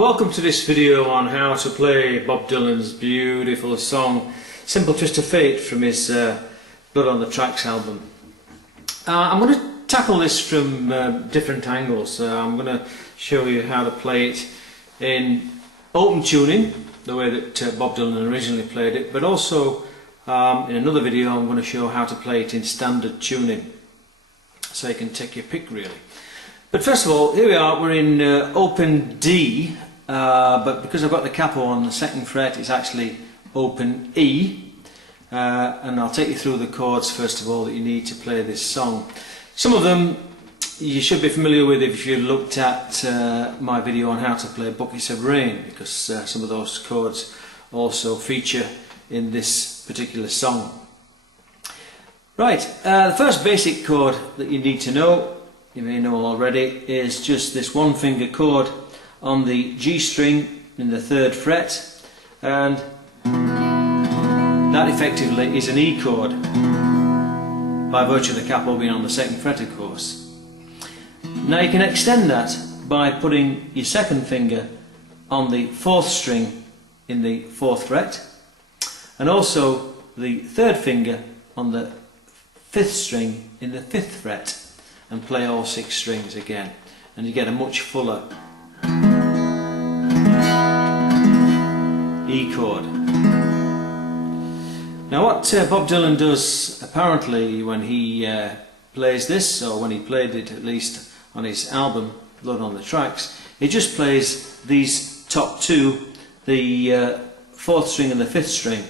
welcome to this video on how to play Bob Dylan's beautiful song Simple Twist of Fate from his Blood on the Tracks album. I'm going to tackle this from different angles. I'm going to show you how to play it in open tuning, the way that Bob Dylan originally played it, but also in another video I'm going to show how to play it in standard tuning, so you can take your pick really. But first of all, here we are, we're in open D, but because I've got the capo on the second fret, it's actually open E, and I'll take you through the chords first of all that you need to play this song. Some of them you should be familiar with if you looked at my video on how to play Buckets of Rain, because some of those chords also feature in this particular song. Right, the first basic chord that you need to know, you may know already, is just this one finger chord on the G string in the 3rd fret, and that effectively is an E chord by virtue of the capo being on the 2nd fret, of course. Now you can extend that by putting your 2nd finger on the 4th string in the 4th fret, and also the 3rd finger on the 5th string in the 5th fret, and play all 6 strings again, and you get a much fuller E chord. Now what Bob Dylan does apparently when he plays this, or when he played it at least on his album Blood on the Tracks, he just plays these top two, the 4th string and the 5th string.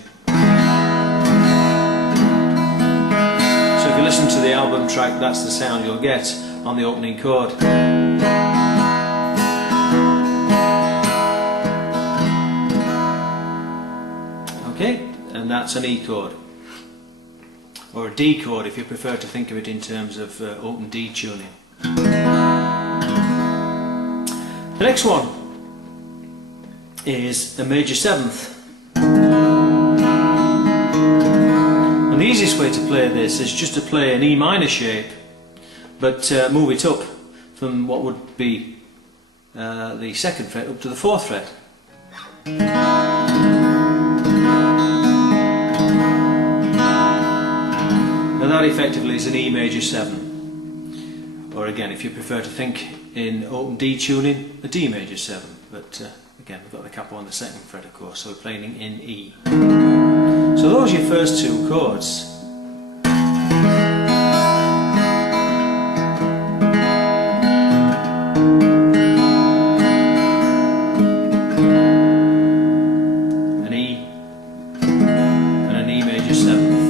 Listen to the album track, that's the sound you'll get on the opening chord. Okay, and that's an E chord, or a D chord if you prefer to think of it in terms of open D tuning. The next one is a major 7th. The easiest way to play this is just to play an E minor shape, but move it up from what would be the 2nd fret up to the 4th fret. Now that effectively is an E major 7, or again, if you prefer to think in open D tuning, a D major 7, but again we've got the capo on the 2nd fret of course, so we're playing in E. So those are your first two chords. An E and an E major 7th.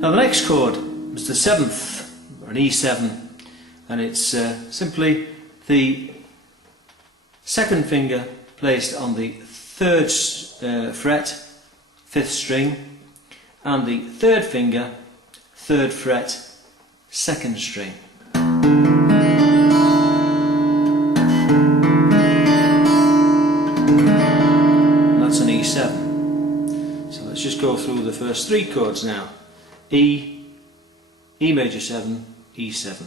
Now the next chord is the 7th, or an E7, and it's simply the 2nd finger placed on the 3rd fret, 5th string, and the 3rd finger, 3rd fret, 2nd string. And that's an E7. So let's just go through the first 3 chords now. E, E major 7, E7.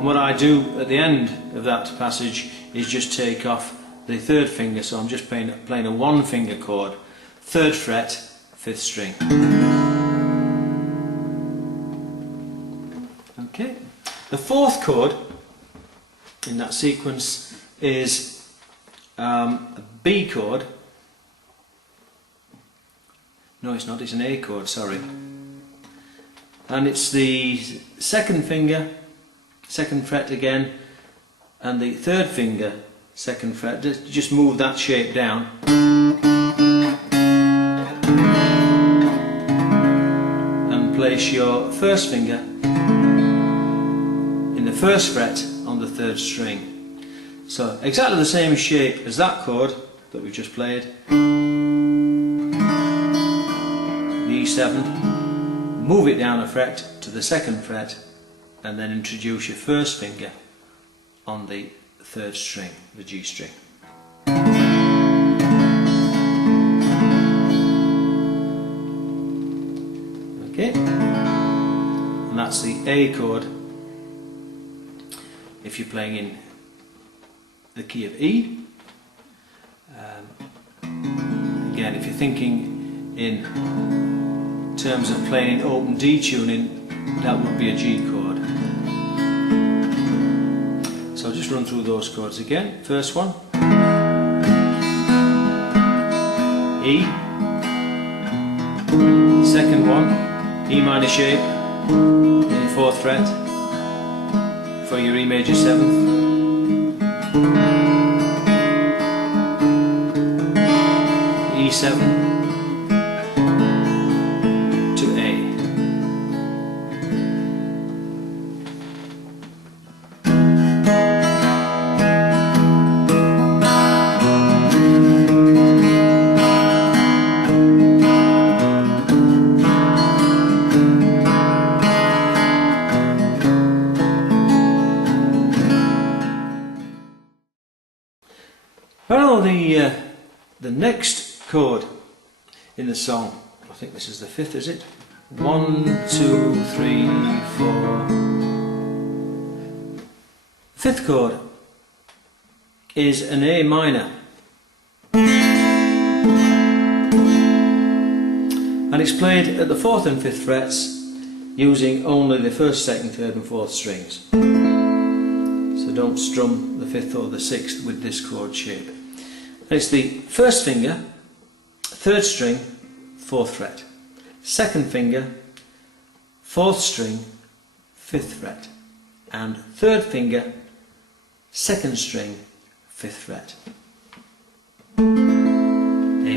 What I do at the end of that passage is just take off the 3rd finger, so I'm just playing a 1 finger chord, 3rd fret, 5th string. Okay, the 4th chord in that sequence is a B chord. No, it's not, it's an A chord, sorry. And it's the 2nd finger, 2nd fret again, and the 3rd finger, 2nd fret. Just move that shape down, and place your 1st finger in the 1st fret on the 3rd string. So exactly the same shape as that chord that we just played, the E7. Move it down a fret to the 2nd fret, and then introduce your 1st finger on the 3rd string, the G string. Okay, and that's the A chord if you're playing in the key of E. Again, if you're thinking in terms of playing open D tuning, that would be a G chord. So I'll just run through those chords again. First one, E. Second one, E minor shape in your 4th fret for your E major 7th. E7 to A. Well, the next chord in the song, I think this is the 5th, is it? 1, 2, 3, 4. 5th chord is an A minor, and it's played at the 4th and 5th frets using only the 1st, 2nd, 3rd and 4th strings. So don't strum the 5th or the 6th with this chord shape. And it's the 1st finger, 3rd string, 4th fret, 2nd finger, 4th string, 5th fret, and 3rd finger, 2nd string, 5th fret. A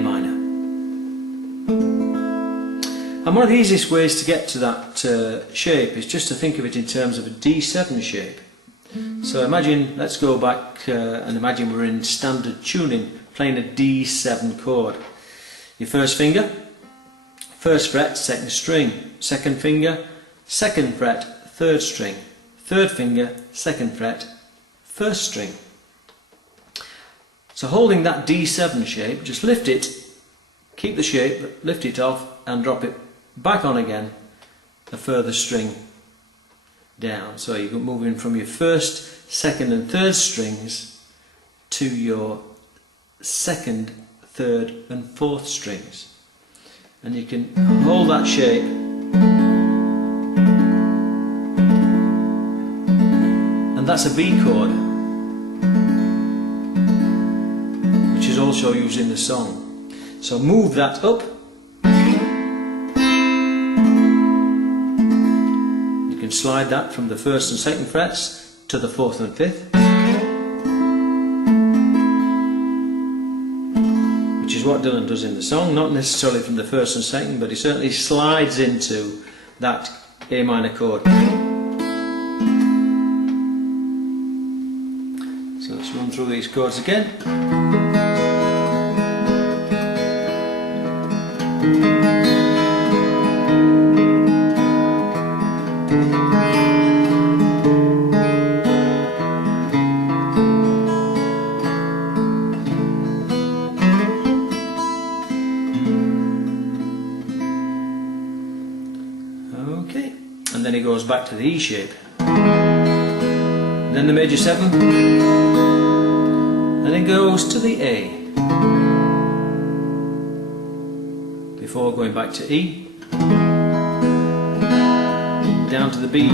minor. And one of the easiest ways to get to that shape is just to think of it in terms of a D7 shape. So imagine, let's go back and imagine we're in standard tuning, playing a D7 chord. Your 1st finger, 1st fret, 2nd string, 2nd finger, 2nd fret, 3rd string, 3rd finger, 2nd fret, 1st string. So holding that D7 shape, just lift it, keep the shape, lift it off and drop it back on again, a further string down. So you're moving from your 1st, 2nd and 3rd strings to your 2nd, 3rd and 4th strings. And you can hold that shape and that's a B chord, which is also used in the song. So move that up. You can slide that from the 1st and 2nd frets to the 4th and 5th. Which is what Dylan does in the song, not necessarily from the 1st and 2nd, but he certainly slides into that A minor chord. So let's run through these chords again. Okay, and then it goes back to the E shape. Then the major 7, and it goes to the A before going back to E, down to the B,